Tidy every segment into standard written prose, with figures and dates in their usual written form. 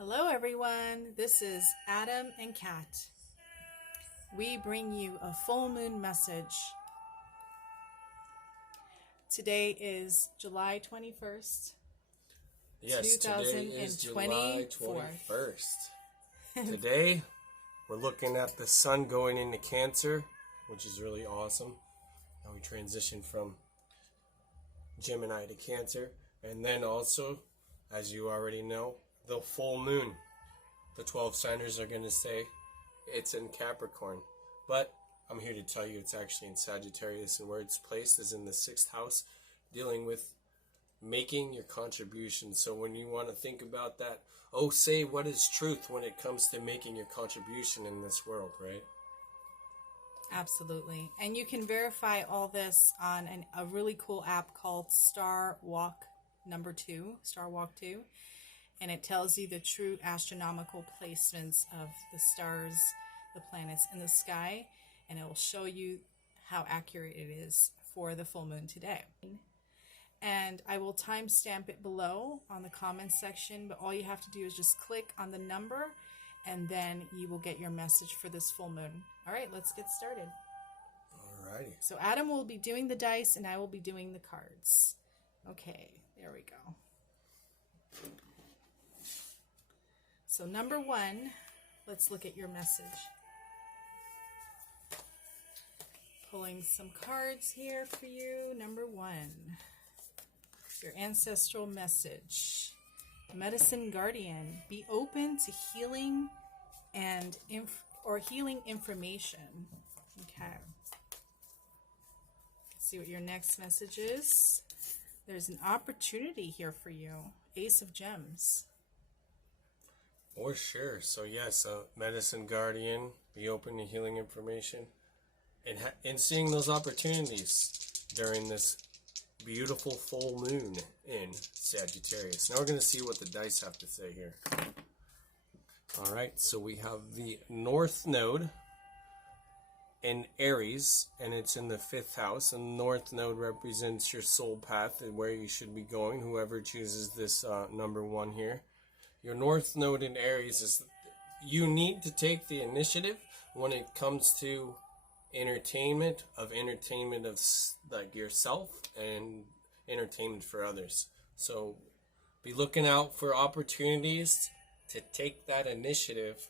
Hello everyone, this is Adam and Kat. We bring you a full moon message. Today is July 21st, Yes, today is July 21st. Today, we're looking at the sun going into Cancer, which is really awesome. Now we transition from Gemini to Cancer. And then also, as you already know, the full moon. The 12 signers are going to say it's in Capricorn. But I'm here to tell you it's actually in Sagittarius, and where it's placed is in the 6th house, dealing with making your contribution. So when you want to think about that, say what is truth when it comes to making your contribution in this world, right? Absolutely. And you can verify all this on a really cool app called Star Walk 2. And it tells you the true astronomical placements of the stars, the planets in the sky, and it will show you how accurate it is for the full moon today. And I will timestamp it below on the comments section, but all you have to do is just click on the number and then you will get your message for this full moon. All right, let's get started. Alrighty. So Adam will be doing the dice and I will be doing the cards. Okay, there we go. So number 1, let's look at your message. Pulling some cards here for you. Number 1, your ancestral message. Medicine Guardian, be open to healing and healing information. Okay. Let's see what your next message is. There's an opportunity here for you. Ace of Gems. For sure. So yes, Medicine Guardian, be open to healing information, and seeing those opportunities during this beautiful full moon in Sagittarius. Now we're going to see what the dice have to say here. All right, so we have the North Node in Aries, and it's in the 5th house. And the North Node represents your soul path and where you should be going, whoever chooses this number 1 here. Your North Node in Aries is you need to take the initiative when it comes to entertainment of like yourself and entertainment for others. So be looking out for opportunities to take that initiative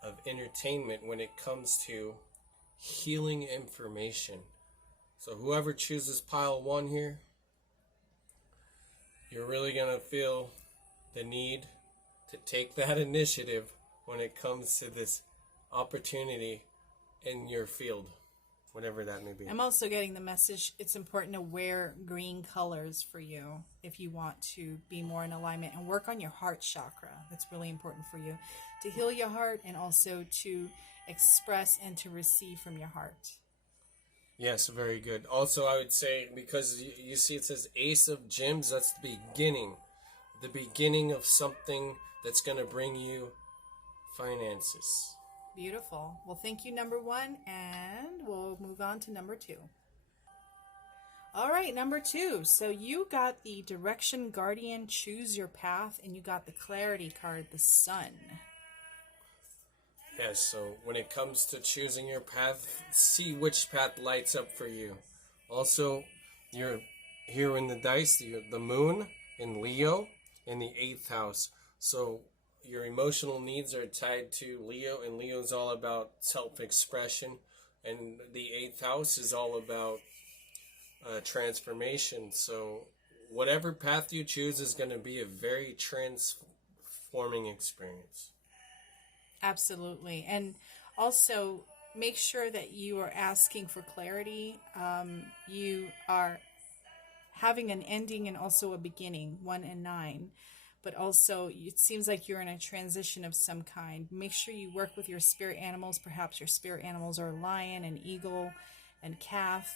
of entertainment when it comes to healing information. So whoever chooses pile 1 here, you're really going to feel the need to take that initiative when it comes to this opportunity in your field, whatever that may be. I'm also getting the message it's important to wear green colors for you if you want to be more in alignment and work on your heart chakra. That's really important for you to heal your heart and also to express and to receive from your heart. Yes, very good. Also, I would say, because you see it says Ace of Gems, that's the beginning of something that's going to bring you finances. Beautiful. Well, thank you, number 1, and we'll move on to number 2. All right, number 2. So you got the Direction Guardian, Choose Your Path, and you got the Clarity card, the Sun. Yes, so when it comes to choosing your path, see which path lights up for you. Also, you're here in the dice, the Moon in Leo in the 8th house. So your emotional needs are tied to Leo, and Leo's all about self-expression, and the 8th house is all about transformation. So whatever path you choose is going to be a very transforming experience. Absolutely. And also make sure that you are asking for clarity. You are having an ending and also a beginning, 1 and 9. But also it seems like you're in a transition of some kind. Make sure you work with your spirit animals. Perhaps your spirit animals are lion and eagle and calf.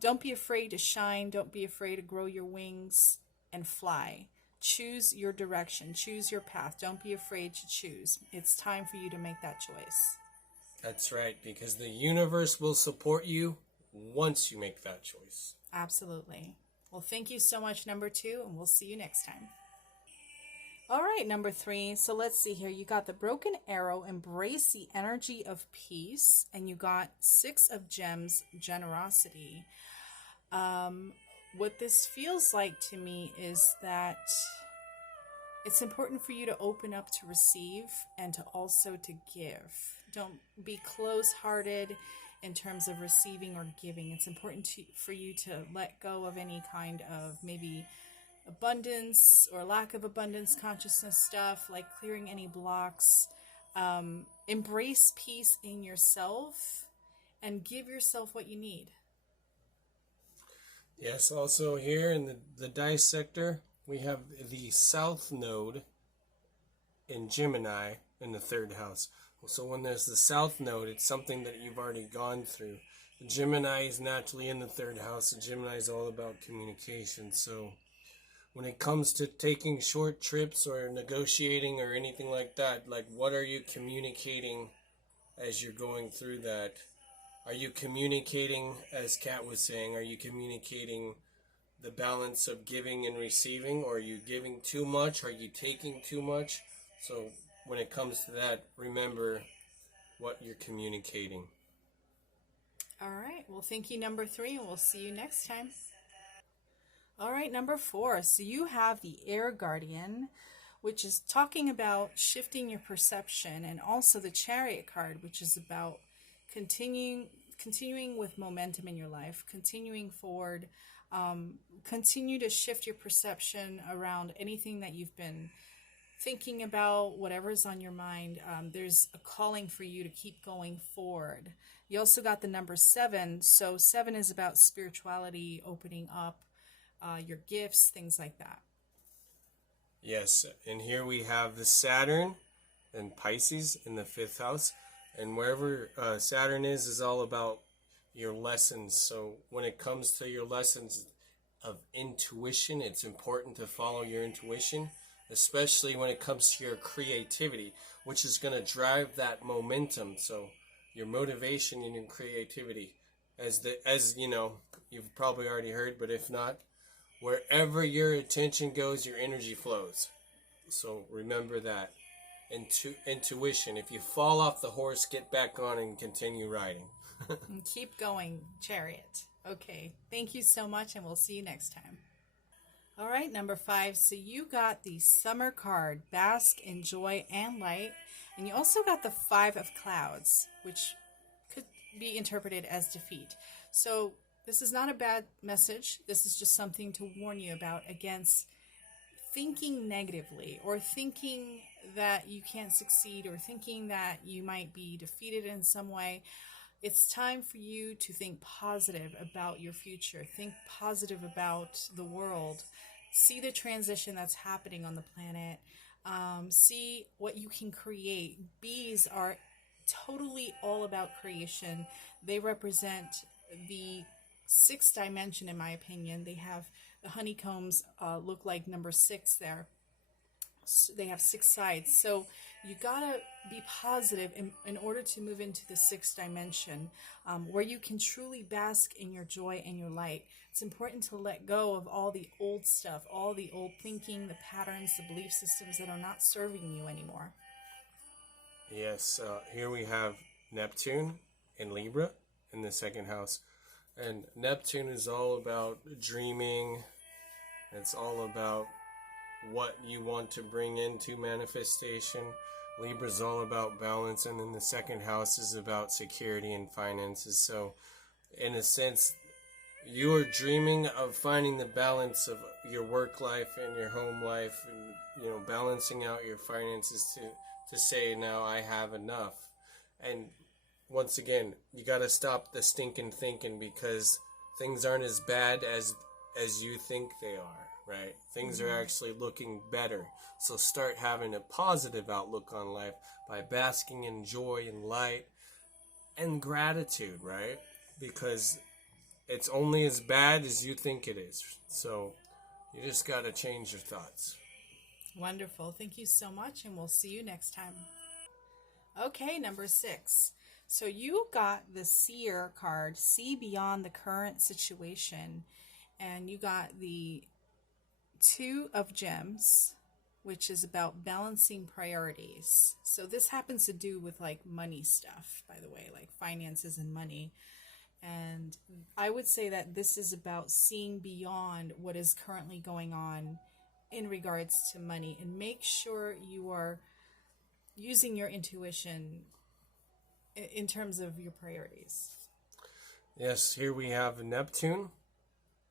Don't be afraid to shine. Don't be afraid to grow your wings and fly. Choose your direction. Choose your path. Don't be afraid to choose. It's time for you to make that choice. That's right, because the universe will support you once you make that choice. Absolutely. Well, thank you so much, number 2, and we'll see you next time. All right, number 3. So let's see here. You got the broken arrow, embrace the energy of peace, and you got 6 of gems, generosity. What this feels like to me is that it's important for you to open up to receive and to also to give. Don't be close-hearted in terms of receiving or giving. It's important for you to let go of any kind of maybe abundance or lack of abundance consciousness stuff, like clearing any blocks. Embrace peace in yourself and give yourself what you need. Yes, also here in the dice sector, we have the South Node in Gemini in the 3rd house. So when there's the South Node, it's something that you've already gone through. The Gemini is naturally in the 3rd house. The Gemini is all about communication. So when it comes to taking short trips or negotiating or anything like that, like what are you communicating as you're going through that? Are you communicating, as Kat was saying, are you communicating the balance of giving and receiving? Or are you giving too much? Are you taking too much? So when it comes to that, remember what you're communicating. All right. Well, thank you, number 3, and we'll see you next time. All right, number 4. So you have the Air Guardian, which is talking about shifting your perception, and also the Chariot card, which is about continuing with momentum in your life, continuing forward. Continue to shift your perception around anything that you've been thinking about, whatever's on your mind. There's a calling for you to keep going forward. You also got the number 7. So 7 is about spirituality, opening up, your gifts, things like that. Yes, and here we have the Saturn and Pisces in the 5th house. And wherever Saturn is all about your lessons. So when it comes to your lessons of intuition, it's important to follow your intuition, especially when it comes to your creativity, which is going to drive that momentum. So your motivation and your creativity, as you know, you've probably already heard, but if not, wherever your attention goes, your energy flows. So remember that. Intuition. If you fall off the horse, get back on and continue riding. And keep going, Chariot. Okay, thank you so much, and we'll see you next time. All right, number 5. So you got the Summer card, bask in joy and light. And you also got the 5 of clouds, which could be interpreted as defeat. So this is not a bad message. This is just something to warn you about against thinking negatively, or thinking that you can't succeed, or thinking that you might be defeated in some way. It's time for you to think positive about your future. Think positive about the world. See the transition that's happening on the planet. See what you can create. Bees are totally all about creation. They represent the 6th dimension, in my opinion. They have the honeycombs look like number 6 there. So they have 6 sides. So you gotta be positive in order to move into the 6th dimension, where you can truly bask in your joy and your light. It's important to let go of all the old stuff, all the old thinking, the patterns, the belief systems that are not serving you anymore. Yes, here we have Neptune in Libra in the 2nd house. And Neptune is all about dreaming. It's all about what you want to bring into manifestation. Libra is all about balance, and then the 2nd house is about security and finances. So in a sense, you are dreaming of finding the balance of your work life and your home life, and balancing out your finances to say, now I have enough. And once again, you got to stop the stinking thinking, because things aren't as bad as you think they are, right? Things are actually looking better. So start having a positive outlook on life by basking in joy and light and gratitude, right? Because it's only as bad as you think it is. So you just got to change your thoughts. Wonderful. Thank you so much, and we'll see you next time. Okay, number 6. So you got the Seer card, see beyond the current situation, and you got the 2 of gems, which is about balancing priorities. So this happens to do with like money stuff, by the way, like finances and money. And I would say that this is about seeing beyond what is currently going on in regards to money, and make sure you are using your intuition in terms of your priorities. Yes, here we have Neptune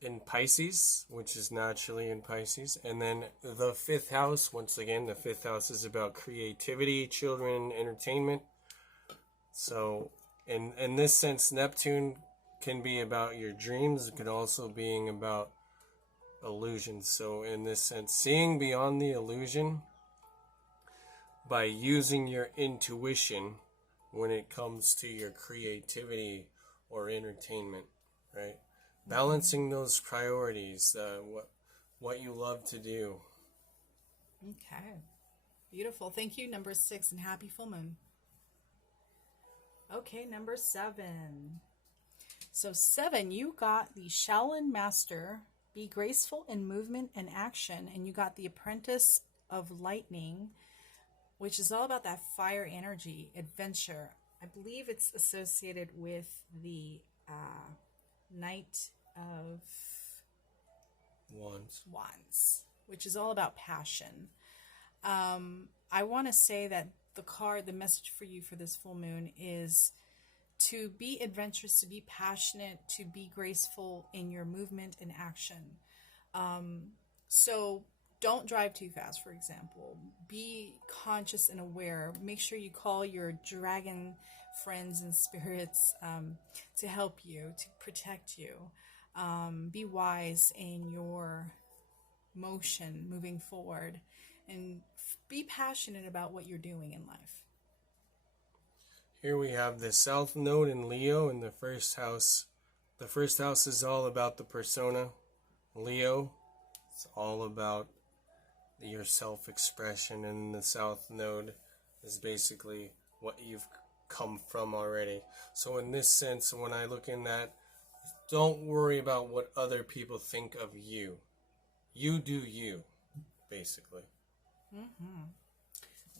in Pisces, which is naturally in Pisces. And then the fifth house, once again, the fifth house is about creativity, children, entertainment. So in this sense, Neptune can be about your dreams. It could also be about illusions. So in this sense, seeing beyond the illusion by using your intuition when it comes to your creativity or entertainment, right? Balancing those priorities, what you love to do. Okay. Beautiful. Thank you, number 6, and happy full moon. Okay, number 7. So 7, you got the Shaolin Master, be graceful in movement and action, and you got the Apprentice of Lightning, which is all about that fire energy, adventure. I believe it's associated with the Knight of Wands, which is all about passion. I want to say that the message for you for this full moon is to be adventurous, to be passionate, to be graceful in your movement and action. So don't drive too fast, for example. Be conscious and aware. Make sure you call your dragon friends and spirits to help you, to protect you. Be wise in your motion moving forward, and be passionate about what you're doing in life. Here we have the South Node in Leo in the first house. The first house is all about the persona. Leo, it's all about your self-expression, and the South Node is basically what you've come from already. So in this sense, when I look in that, don't worry about what other people think of you. You do you, basically.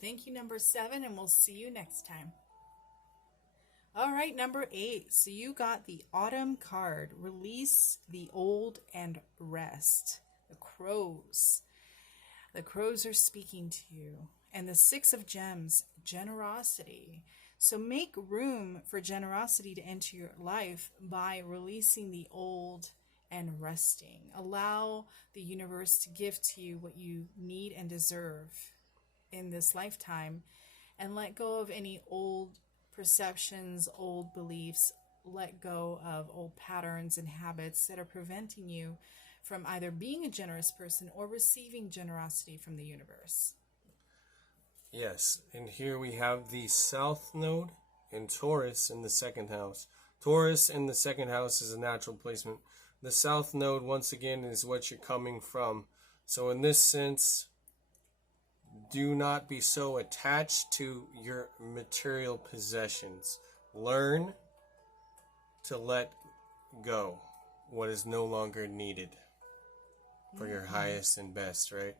Thank you, number 7, and we'll see you next time. All right, number 8. So you got the Autumn card. Release the old and rest. The crows. The crows are speaking to you. And the 6 of Gems, generosity. So make room for generosity to enter your life by releasing the old and resting. Allow the universe to give to you what you need and deserve in this lifetime, and let go of any old perceptions, old beliefs. Let go of old patterns and habits that are preventing you from either being a generous person or receiving generosity from the universe. Yes, and here we have the South Node in Taurus in the second house. Taurus in the second house is a natural placement. The South Node, once again, is what you're coming from. So in this sense, do not be so attached to your material possessions. Learn to let go what is no longer needed for your highest and best, right?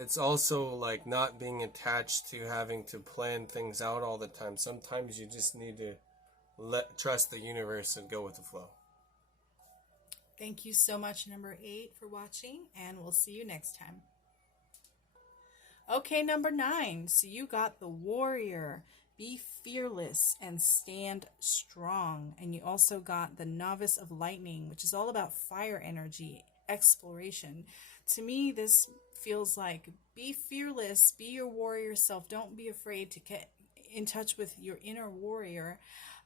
It's also like not being attached to having to plan things out all the time. Sometimes you just need to trust the universe and go with the flow. Thank you so much, number 8, for watching, and we'll see you next time. Okay, number 9. So you got the Warrior. Be fearless and stand strong. And you also got the Novice of Lightning, which is all about fire energy, exploration. To me, this feels like be fearless, be your warrior self. Don't be afraid to get in touch with your inner warrior.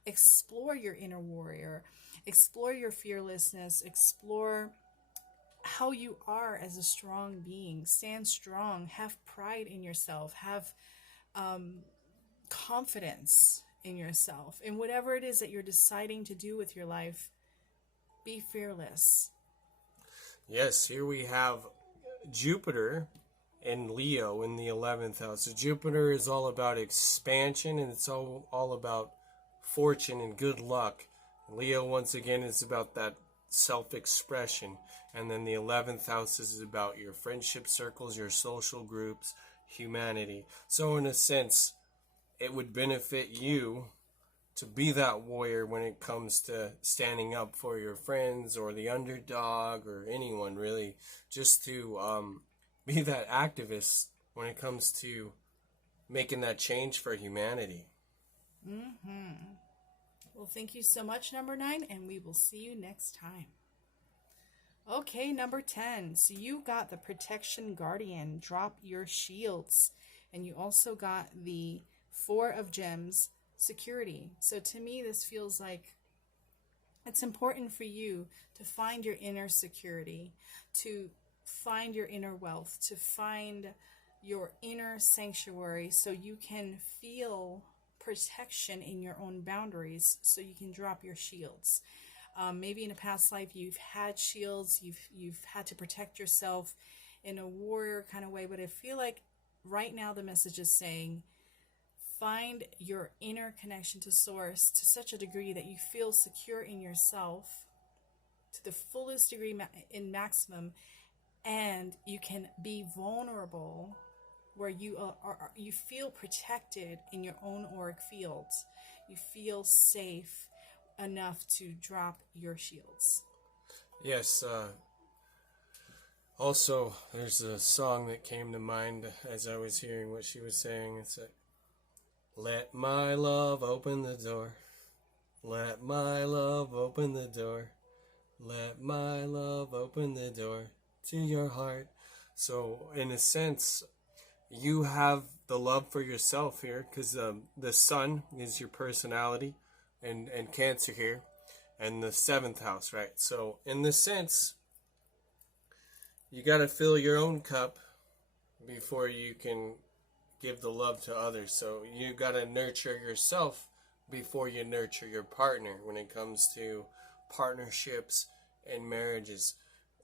Explore your inner warrior. Explore your fearlessness. Explore how you are as a strong being. Stand strong. Have pride in yourself. Have confidence in yourself. In whatever it is that you're deciding to do with your life, be fearless. Yes, here we have Jupiter and Leo in the 11th house. So Jupiter is all about expansion, and it's all about fortune and good luck. Leo, once again, is about that self-expression. And then the 11th house is about your friendship circles, your social groups, humanity. So in a sense, it would benefit you to be that warrior when it comes to standing up for your friends or the underdog or anyone, really, just to be that activist when it comes to making that change for humanity. Well, thank you so much, number 9, and we will see you next time. Okay, number 10. So you got the Protection Guardian, drop your shields. And you also got the 4 of Gems, security. So to me, this feels like it's important for you to find your inner security, to find your inner wealth, to find your inner sanctuary so you can feel protection in your own boundaries, so you can drop your shields. Maybe in a past life you've had shields, you've had to protect yourself in a warrior kind of way, but I feel like right now the message is saying find your inner connection to source to such a degree that you feel secure in yourself to the fullest degree in maximum, and you can be vulnerable where you you feel protected in your own auric fields. You feel safe enough to drop your shields. Yes. Also, there's a song that came to mind as I was hearing what she was saying. It's like, let my love open the door. Let my love open the door. Let my love open the door to your heart. So, in a sense, you have the love for yourself here, because the sun is your personality, and Cancer here, and the 7th house, right? So in this sense, you got to fill your own cup before you can give the love to others. So you got to nurture yourself before you nurture your partner when it comes to partnerships and marriages.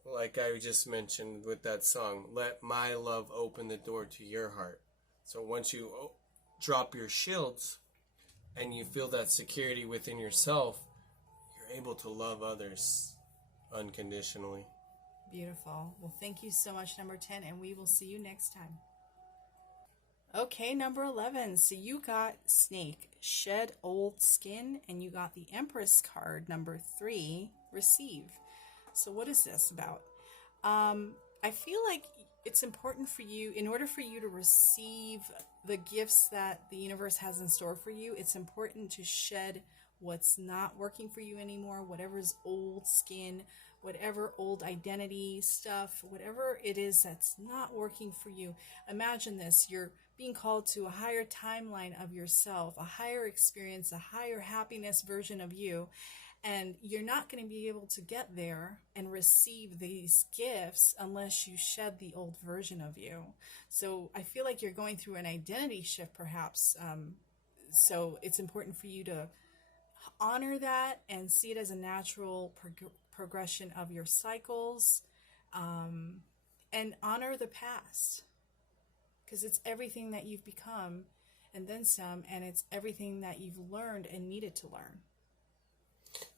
Like I just mentioned with that song, let my love open the door to your heart. So once you drop your shields and you feel that security within yourself, you're able to love others unconditionally. Beautiful. Well, thank you so much, number 10, and we will see you next time. Okay, number 11. So you got Snake, shed old skin, and you got the Empress card, number 3, receive. So what is this about? I feel like it's important for you, in order for you to receive the gifts that the universe has in store for you, it's important to shed what's not working for you anymore, whatever's old skin, whatever old identity stuff, whatever it is that's not working for you. Imagine this, you're being called to a higher timeline of yourself, a higher experience, a higher happiness version of you. And you're not going to be able to get there and receive these gifts unless you shed the old version of you. So I feel like you're going through an identity shift, perhaps. So it's important for you to honor that and see it as a natural progression of your cycles, and honor the past, because it's everything that you've become and then some, and it's everything that you've learned and needed to learn.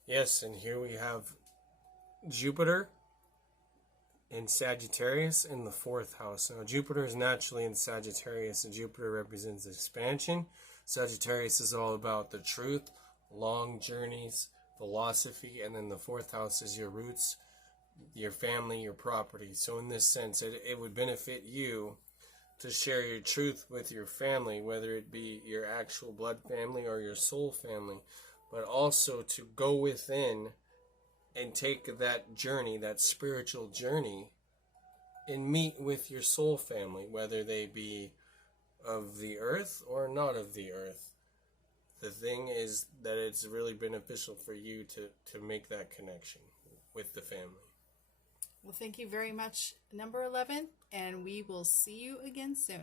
Yes, and here we have Jupiter in Sagittarius in the 4th house. Now, Jupiter is naturally in Sagittarius, and Jupiter represents expansion. Sagittarius is all about the truth, long journeys, philosophy, and then the 4th house is your roots, your family, your property. So in this sense, it would benefit you to share your truth with your family, whether it be your actual blood family or your soul family, but also to go within and take that journey, that spiritual journey, and meet with your soul family, whether they be of the earth or not of the earth. The thing is that it's really beneficial for you to make that connection with the family. Well, thank you very much, number 11, and we will see you again soon.